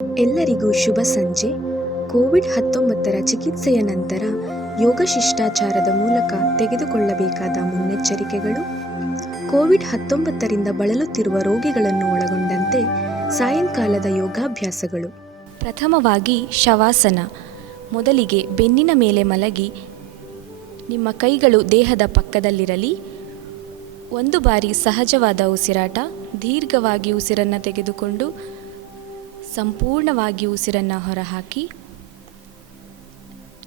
ಎಲ್ಲರಿಗೂ ಶುಭ ಸಂಜೆ. ಕೋವಿಡ್-19ರ ಚಿಕಿತ್ಸೆಯ ನಂತರ ಯೋಗ ಶಿಷ್ಟಾಚಾರದ ಮೂಲಕ ತೆಗೆದುಕೊಳ್ಳಬೇಕಾದ ಮುನ್ನೆಚ್ಚರಿಕೆಗಳು, ಕೋವಿಡ್-19ರಿಂದ ಬಳಲುತ್ತಿರುವ ರೋಗಿಗಳನ್ನು ಒಳಗೊಂಡಂತೆ ಸಾಯಂಕಾಲದ ಯೋಗಾಭ್ಯಾಸಗಳು. ಪ್ರಥಮವಾಗಿ ಶವಾಸನ. ಮೊದಲಿಗೆ ಬೆನ್ನಿನ ಮೇಲೆ ಮಲಗಿ ನಿಮ್ಮ ಕೈಗಳು ದೇಹದ ಪಕ್ಕದಲ್ಲಿರಲಿ. ಒಂದು ಬಾರಿ ಸಹಜವಾದ ಉಸಿರಾಟ. ದೀರ್ಘವಾಗಿ ಉಸಿರನ್ನು ತೆಗೆದುಕೊಂಡು ಸಂಪೂರ್ಣವಾಗಿ ಉಸಿರನ್ನು ಹೊರಹಾಕಿ,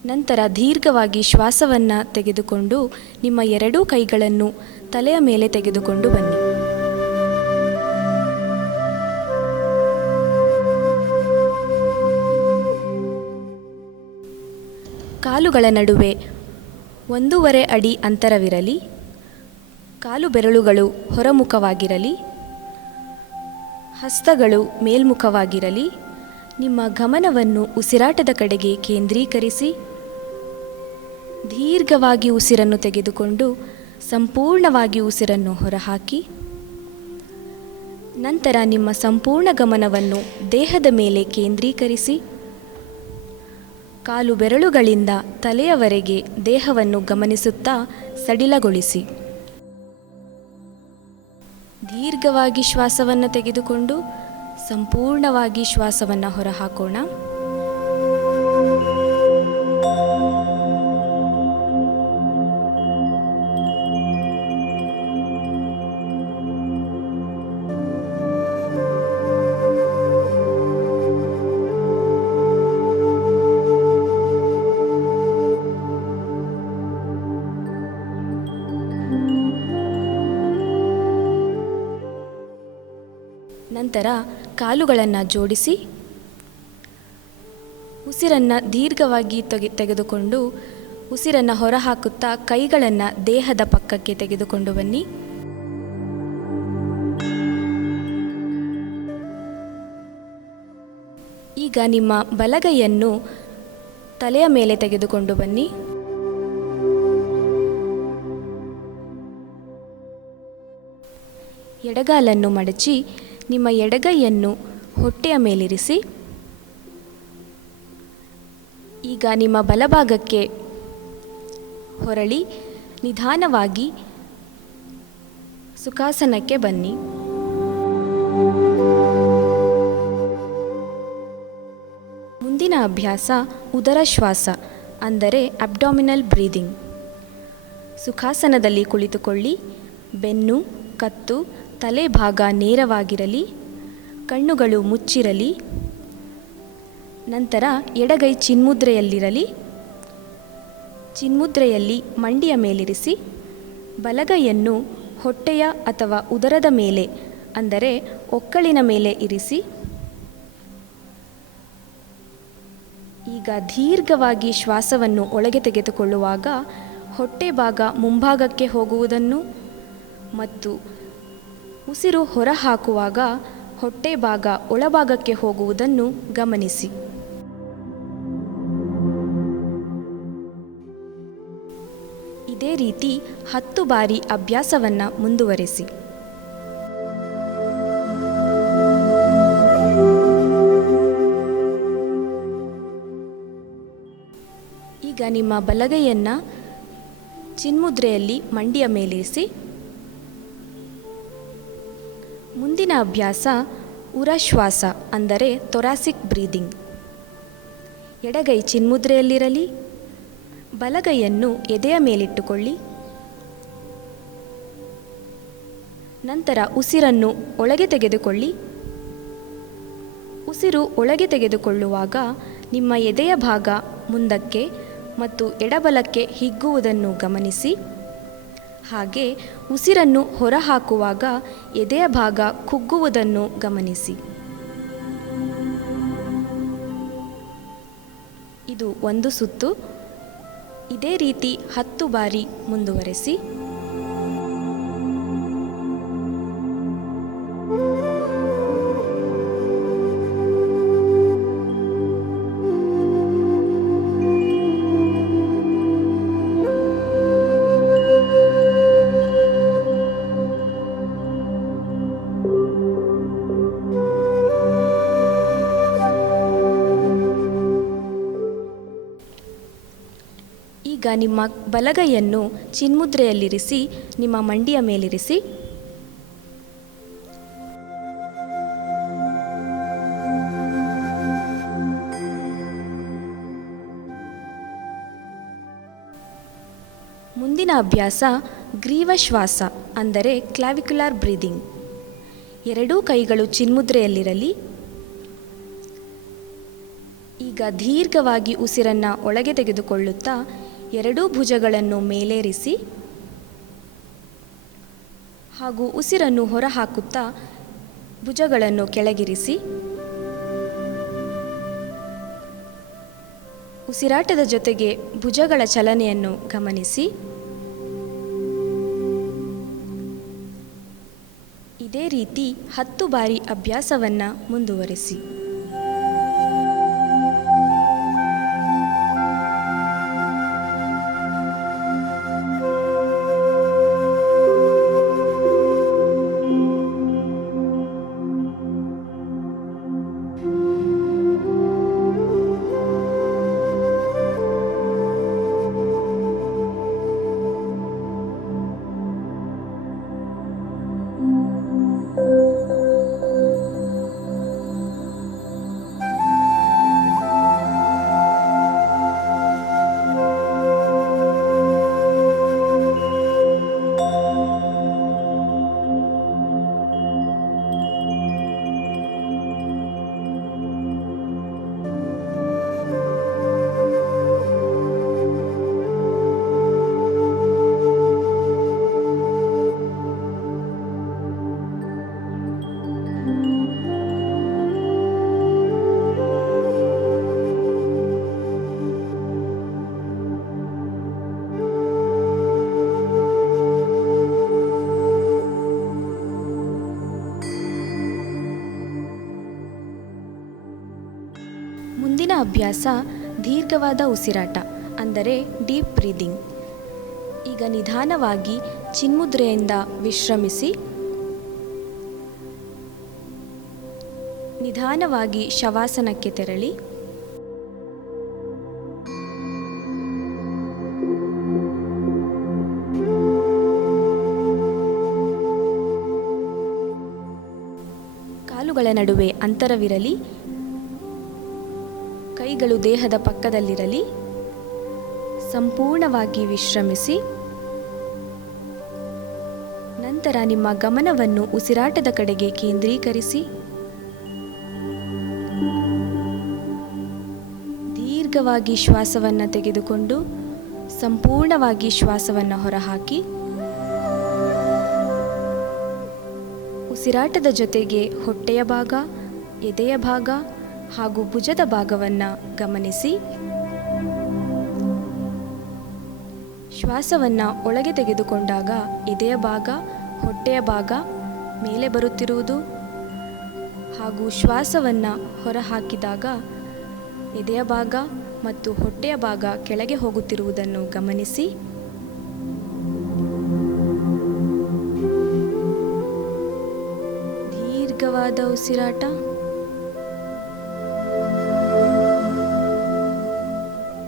ನಂತರ ದೀರ್ಘವಾಗಿ ಶ್ವಾಸವನ್ನು ತೆಗೆದುಕೊಂಡು ನಿಮ್ಮ ಎರಡೂ ಕೈಗಳನ್ನು ತಲೆಯ ಮೇಲೆ ತೆಗೆದುಕೊಂಡು ಬನ್ನಿ. ಕಾಲುಗಳ ನಡುವೆ 1.5 ಅಡಿ ಅಂತರವಿರಲಿ. ಕಾಲು ಬೆರಳುಗಳು ಹೊರಮುಖವಾಗಿರಲಿ. ಹಸ್ತಗಳು ಮೇಲ್ಮುಖವಾಗಿರಲಿ. ನಿಮ್ಮ ಗಮನವನ್ನು ಉಸಿರಾಟದ ಕಡೆಗೆ ಕೇಂದ್ರೀಕರಿಸಿ ದೀರ್ಘವಾಗಿ ಉಸಿರನ್ನು ತೆಗೆದುಕೊಂಡು ಸಂಪೂರ್ಣವಾಗಿ ಉಸಿರನ್ನು ಹೊರಹಾಕಿ, ನಂತರ ನಿಮ್ಮ ಸಂಪೂರ್ಣ ಗಮನವನ್ನು ದೇಹದ ಮೇಲೆ ಕೇಂದ್ರೀಕರಿಸಿ ಕಾಲು ಬೆರಳುಗಳಿಂದ ತಲೆಯವರೆಗೆ ದೇಹವನ್ನು ಗಮನಿಸುತ್ತಾ ಸಡಿಲಗೊಳಿಸಿ. ದೀರ್ಘವಾಗಿ ಶ್ವಾಸವನ್ನು ತೆಗೆದುಕೊಂಡು ಸಂಪೂರ್ಣವಾಗಿ ಶ್ವಾಸವನ್ನು ಹೊರಹಾಕೋಣ. ನಂತರ ಕಾಲುಗಳನ್ನು ಜೋಡಿಸಿ ಉಸಿರನ್ನು ದೀರ್ಘವಾಗಿ ತೆಗೆದುಕೊಂಡು ಉಸಿರನ್ನು ಹೊರಹಾಕುತ್ತಾ ಕೈಗಳನ್ನು ದೇಹದ ಪಕ್ಕಕ್ಕೆ ತೆಗೆದುಕೊಂಡು ಬನ್ನಿ. ಈಗ ನಿಮ್ಮ ಬಲಗೈಯನ್ನು ತಲೆಯ ಮೇಲೆ ತೆಗೆದುಕೊಂಡು ಬನ್ನಿ. ಎಡಗಾಲನ್ನು ಮಡಚಿ ನಿಮ್ಮ ಎಡಗೈಯನ್ನು ಹೊಟ್ಟೆಯ ಮೇಲಿರಿಸಿ. ಈಗ ನಿಮ್ಮ ಬಲಭಾಗಕ್ಕೆ ಹೊರಳಿ ನಿಧಾನವಾಗಿ ಸುಖಾಸನಕ್ಕೆ ಬನ್ನಿ. ಮುಂದಿನ ಅಭ್ಯಾಸ ಉದರ ಶ್ವಾಸ, ಅಂದರೆ ಅಬ್ಡಾಮಿನಲ್ ಬ್ರೀದಿಂಗ್. ಸುಖಾಸನದಲ್ಲಿ ಕುಳಿತುಕೊಳ್ಳಿ. ಬೆನ್ನು, ಕತ್ತು, ತಲೆ ಭಾಗ ನೇರವಾಗಿರಲಿ. ಕಣ್ಣುಗಳು ಮುಚ್ಚಿರಲಿ. ನಂತರ ಎಡಗೈ ಚಿನ್ಮುದ್ರೆಯಲ್ಲಿರಲಿ. ಚಿನ್ಮುದ್ರೆಯಲ್ಲಿ ಮಂಡಿಯ ಮೇಲಿರಿಸಿ. ಬಲಗೈಯನ್ನು ಹೊಟ್ಟೆಯ ಅಥವಾ ಉದರದ ಮೇಲೆ, ಅಂದರೆ ಒಕ್ಕಳಿನ ಮೇಲೆ ಇರಿಸಿ. ಈಗ ದೀರ್ಘವಾಗಿ ಶ್ವಾಸವನ್ನು ಒಳಗೆ ತೆಗೆದುಕೊಳ್ಳುವಾಗ ಹೊಟ್ಟೆ ಭಾಗ ಮುಂಭಾಗಕ್ಕೆ ಹೋಗುವುದನ್ನು ಮತ್ತು ಉಸಿರು ಹೊರಹಾಕುವಾಗ ಹೊಟ್ಟೆ ಭಾಗ ಒಳಭಾಗಕ್ಕೆ ಹೋಗುವುದನ್ನು ಗಮನಿಸಿ. ಇದೇ ರೀತಿ 10 ಬಾರಿ ಅಭ್ಯಾಸವನ್ನು ಮುಂದುವರೆಸಿ. ಈಗ ನಿಮ್ಮ ಬಲಗೈಯನ್ನು ಚಿನ್ಮುದ್ರೆಯಲ್ಲಿ ಮಂಡಿಯ ಮೇಲಿರಿಸಿ. ಮುಂದಿನ ಅಭ್ಯಾಸ ಉರಶ್ವಾಸ, ಅಂದರೆ ಥೊರಾಸಿಕ್ ಬ್ರೀದಿಂಗ್. ಎಡಗೈ ಚಿನ್ಮುದ್ರೆಯಲ್ಲಿರಲಿ. ಬಲಗೈಯನ್ನು ಎದೆಯ ಮೇಲಿಟ್ಟುಕೊಳ್ಳಿ. ನಂತರ ಉಸಿರನ್ನು ಒಳಗೆ ತೆಗೆದುಕೊಳ್ಳಿ. ಉಸಿರು ಒಳಗೆ ತೆಗೆದುಕೊಳ್ಳುವಾಗ ನಿಮ್ಮ ಎದೆಯ ಭಾಗ ಮುಂದಕ್ಕೆ ಮತ್ತು ಎಡಬಲಕ್ಕೆ ಹಿಗ್ಗುವುದನ್ನು ಗಮನಿಸಿ. ಹಾಗೆ ಉಸಿರನ್ನು ಹೊರಹಾಕುವಾಗ ಎದೆಯ ಭಾಗ ಕುಗ್ಗುವುದನ್ನು ಗಮನಿಸಿ. ಇದು 1 ಸುತ್ತು. ಇದೇ ರೀತಿ 10 ಬಾರಿ ಮುಂದುವರೆಸಿ. ಈಗ ನಿಮ್ಮ ಬಲಗೈಯನ್ನು ಚಿನ್ಮುದ್ರೆಯಲ್ಲಿರಿಸಿ ನಿಮ್ಮ ಮಂಡಿಯ ಮೇಲಿರಿಸಿ. ಮುಂದಿನ ಅಭ್ಯಾಸ ಗ್ರೀವ ಶ್ವಾಸ ಅಂದರೆ ಕ್ಲಾವಿಕ್ಯುಲಾರ್ ಬ್ರೀದಿಂಗ್. ಎರಡೂ ಕೈಗಳು ಚಿನ್ಮುದ್ರೆಯಲ್ಲಿರಲಿ. ಈಗ ದೀರ್ಘವಾಗಿ ಉಸಿರನ್ನು ಒಳಗೆ ತೆಗೆದುಕೊಳ್ಳುತ್ತಾ ಎರಡೂ ಭುಜಗಳನ್ನು ಮೇಲೇರಿಸಿ ಹಾಗೂ ಉಸಿರನ್ನು ಹೊರಹಾಕುತ್ತಾ ಭುಜಗಳನ್ನು ಕೆಳಗಿರಿಸಿ. ಉಸಿರಾಟದ ಜೊತೆಗೆ ಭುಜಗಳ ಚಲನೆಯನ್ನು ಗಮನಿಸಿ. ಇದೇ ರೀತಿ 10 ಬಾರಿ ಅಭ್ಯಾಸವನ್ನು ಮುಂದುವರಿಸಿ. ಮುಂದಿನ ಅಭ್ಯಾಸ ದೀರ್ಘವಾದ ಉಸಿರಾಟ ಅಂದರೆ ಡೀಪ್ ಬ್ರೀದಿಂಗ್. ಈಗ ನಿಧಾನವಾಗಿ ಚಿನ್ಮುದ್ರೆಯಿಂದ ವಿಶ್ರಮಿಸಿ ನಿಧಾನವಾಗಿ ಶವಾಸನಕ್ಕೆ ತೆರಳಿ. ಕಾಲುಗಳ ನಡುವೆ ಅಂತರವಿರಲಿ. ಕೈಗಳು ದೇಹದ ಪಕ್ಕದಲ್ಲಿರಲಿ. ಸಂಪೂರ್ಣವಾಗಿ ವಿಶ್ರಮಿಸಿ. ನಂತರ ನಿಮ್ಮ ಗಮನವನ್ನು ಉಸಿರಾಟದ ಕಡೆಗೆ ಕೇಂದ್ರೀಕರಿಸಿ. ದೀರ್ಘವಾಗಿ ಶ್ವಾಸವನ್ನು ತೆಗೆದುಕೊಂಡು ಸಂಪೂರ್ಣವಾಗಿ ಶ್ವಾಸವನ್ನು ಹೊರಹಾಕಿ. ಉಸಿರಾಟದ ಜೊತೆಗೆ ಹೊಟ್ಟೆಯ ಭಾಗ, ಎದೆಯ ಭಾಗ ಹಾಗೂ ಭುಜದ ಭಾಗವನ್ನು ಗಮನಿಸಿ. ಶ್ವಾಸವನ್ನು ಒಳಗೆ ತೆಗೆದುಕೊಂಡಾಗ ಎದೆಯ ಭಾಗ, ಹೊಟ್ಟೆಯ ಭಾಗ ಮೇಲೆ ಬರುತ್ತಿರುವುದು ಹಾಗೂ ಶ್ವಾಸವನ್ನು ಹೊರಹಾಕಿದಾಗ ಎದೆಯ ಭಾಗ ಮತ್ತು ಹೊಟ್ಟೆಯ ಭಾಗ ಕೆಳಗೆ ಹೋಗುತ್ತಿರುವುದನ್ನು ಗಮನಿಸಿ. ದೀರ್ಘವಾದ ಉಸಿರಾಟ.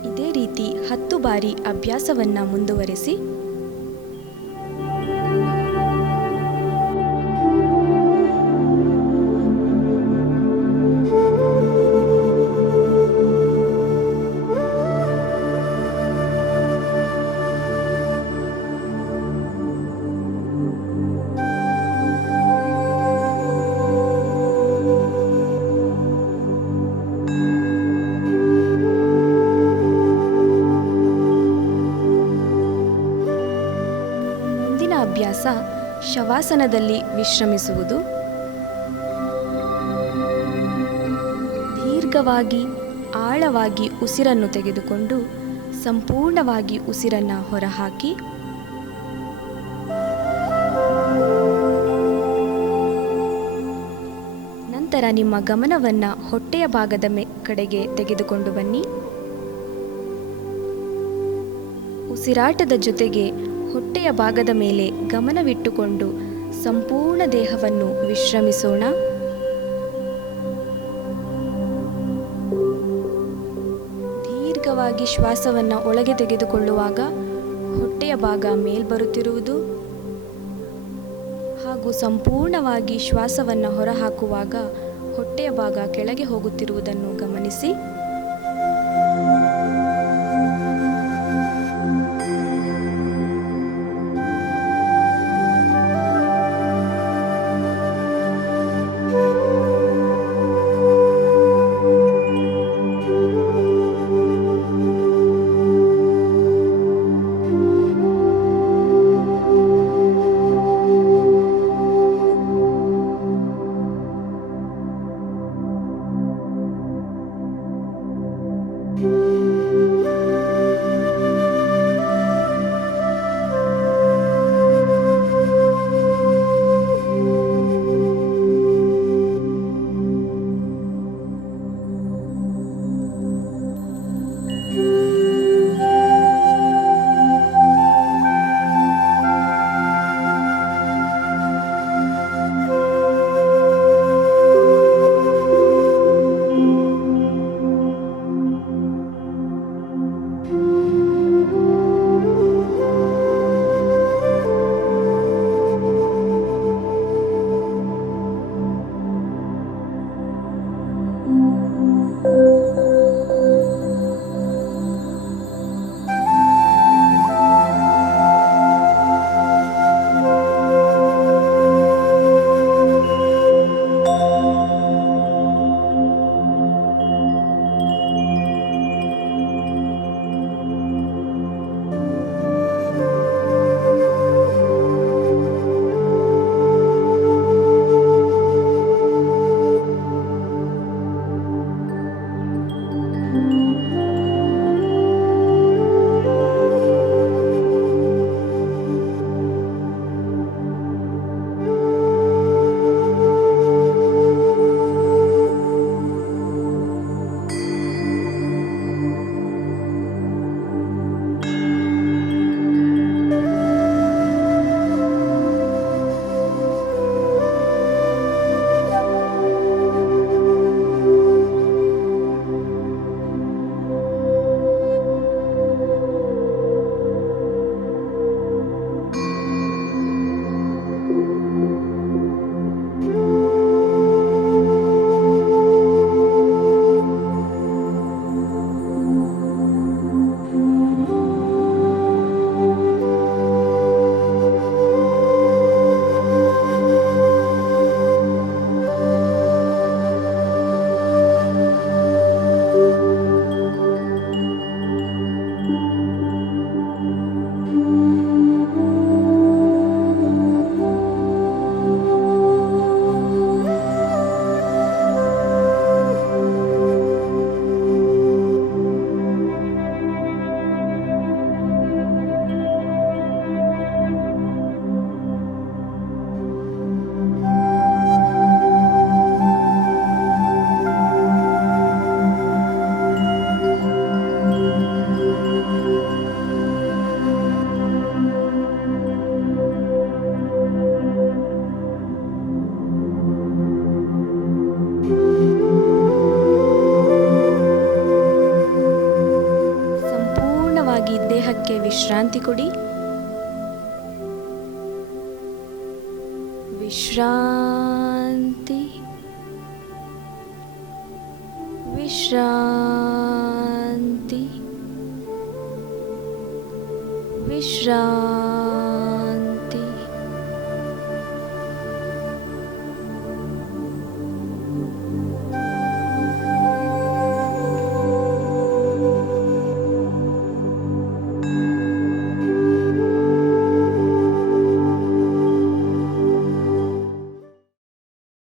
ಇದೇ ರೀತಿ 10 ಬಾರಿ ಅಭ್ಯಾಸವನ್ನು ಮುಂದುವರಿಸಿ. ಅಭ್ಯಾಸ ಶವಾಸನದಲ್ಲಿ ವಿಶ್ರಮಿಸುವುದು. ದೀರ್ಘವಾಗಿ ಆಳವಾಗಿ ಉಸಿರನ್ನು ತೆಗೆದುಕೊಂಡು ಸಂಪೂರ್ಣವಾಗಿ ಉಸಿರನ್ನು ಹೊರಹಾಕಿ. ನಂತರ ನಿಮ್ಮ ಗಮನವನ್ನು ಹೊಟ್ಟೆಯ ಭಾಗದ ಕಡೆಗೆ ತೆಗೆದುಕೊಂಡು ಬನ್ನಿ. ಉಸಿರಾಟದ ಜೊತೆಗೆ ಹೊಟ್ಟೆಯ ಭಾಗದ ಮೇಲೆ ಗಮನವಿಟ್ಟುಕೊಂಡು ಸಂಪೂರ್ಣ ದೇಹವನ್ನು ವಿಶ್ರಮಿಸೋಣ. ದೀರ್ಘವಾಗಿ ಶ್ವಾಸವನ್ನು ಒಳಗೆ ತೆಗೆದುಕೊಳ್ಳುವಾಗ ಹೊಟ್ಟೆಯ ಭಾಗ ಮೇಲ್ಬರುತ್ತಿರುವುದು ಹಾಗೂ ಸಂಪೂರ್ಣವಾಗಿ ಶ್ವಾಸವನ್ನು ಹೊರಹಾಕುವಾಗ ಹೊಟ್ಟೆಯ ಭಾಗ ಕೆಳಗೆ ಹೋಗುತ್ತಿರುವುದನ್ನು ಗಮನಿಸಿ. ದೇಹಕ್ಕೆ ವಿಶ್ರಾಂತಿ ಕೊಡಿ. ವಿಶ್ರಾಂತಿ, ವಿಶ್ರಾಂತಿ, ವಿಶ್ರಾಂತಿ.